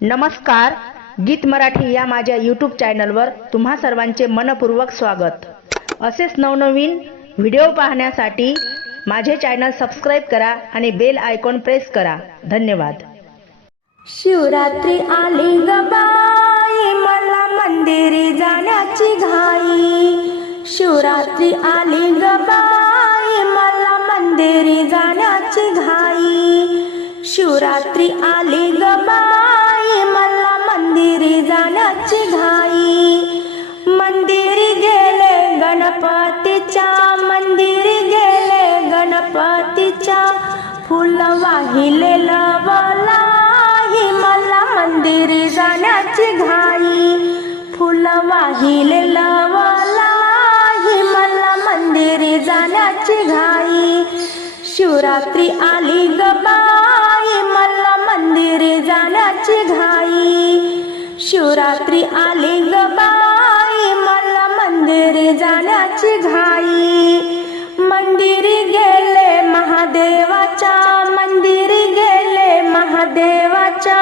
नमस्कार गीत मराठी या माझ्या यूट्यूब चॅनलवर तुम्हा सर्वांचे मनपूर्वक स्वागत. असेच नवनवीन व्हिडिओ पाहण्यासाठी माझे चॅनल सबस्क्राईब करा आणि बेल आयकॉन प्रेस करा. धन्यवाद. शिवरात्री आली गबाई मला मंदिरी जाण्याची घाई. शिवरात्री आली ग मला मंदिरी जाण्याची घाई. शिवरात्री आली वाहिलेलं वाहिले मला मंदिरी जाण्याची घाई. फुल वाहिलेलं लवलाही मला मंदिरी जाण्याची घाई. शिवरात्री आली ग मला मंदिरी जाण्याची घाई. शिवरात्री आली ग मला मंदिरी जाण्याची घाई. मंदिरी गेले महादेवाच्या मंदिरी गेले महादेवाच्या.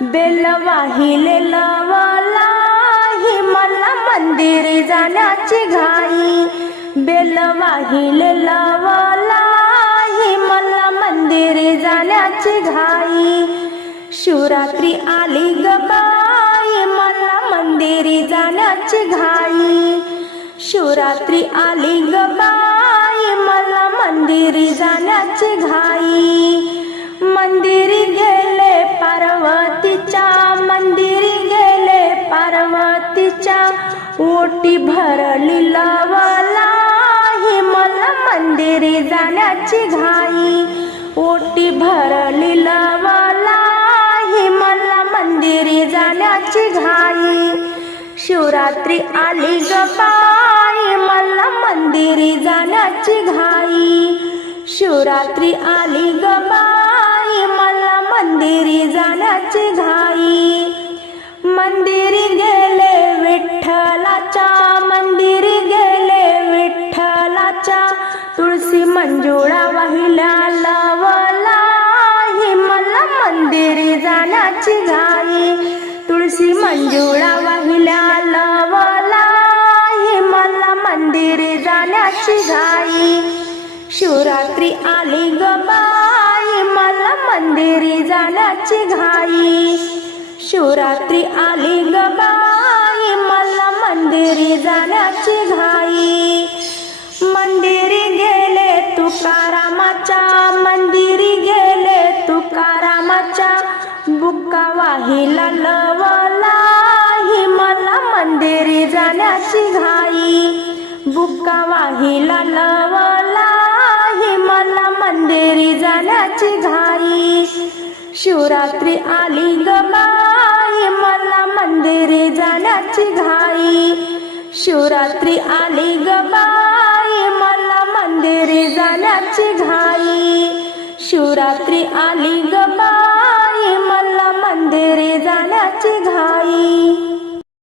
बेल वाहिले लवलाही मला मंदिरी जाण्याची घाई. बेल वाहिले लवलाही मला मंदिरी जाण्याची घाई. शिवरात्री आली ग मला मंदिरी जाण्याची घाई. शिवरात्री आली गबाई मंदिरी जाण्याची घाई. मंदिरी गेले पार्वतीच्या मंदिरी गेले पार्वतीच्या. ओटी भरली लवलाही मला मंदिरी जाण्याची घाई. ओटी भरली लवलाही मला मंदिरी जाण्याची घाई. शिवरात्री आली गबाई मला शिवरात्री आली ग बाई मला मंदिरी जाण्याची घाई. मंदिरी गेले विठ्ठलाच्या मंदिरी गेले विठ्ठलाच्या. तुळशी मंजुळा वाहिल्या रात्री आली ग बाई. मला मंदिरी जाण्याची घाई. शिवरात्री आली ग बाई. मला मंदिरी जाण्याची घाई. मंदिरी गेले तुकारामाच्या. मंदिरी गेले तुकारामाच्या. बुक्का वाहिला लवलाही मला मंदिरी जाण्याची घाई. बुक्का वाहिला लव अंधेरी जाण्याची घाई. शिवरात्री आली ग बाई मला मंदिरी जाण्याची घाई. शिवरात्री आली ग बाई मला मंदिरी जाण्याची घाई. शिवरात्री आली ग बाई मला मंदिरी जाण्याची घाई.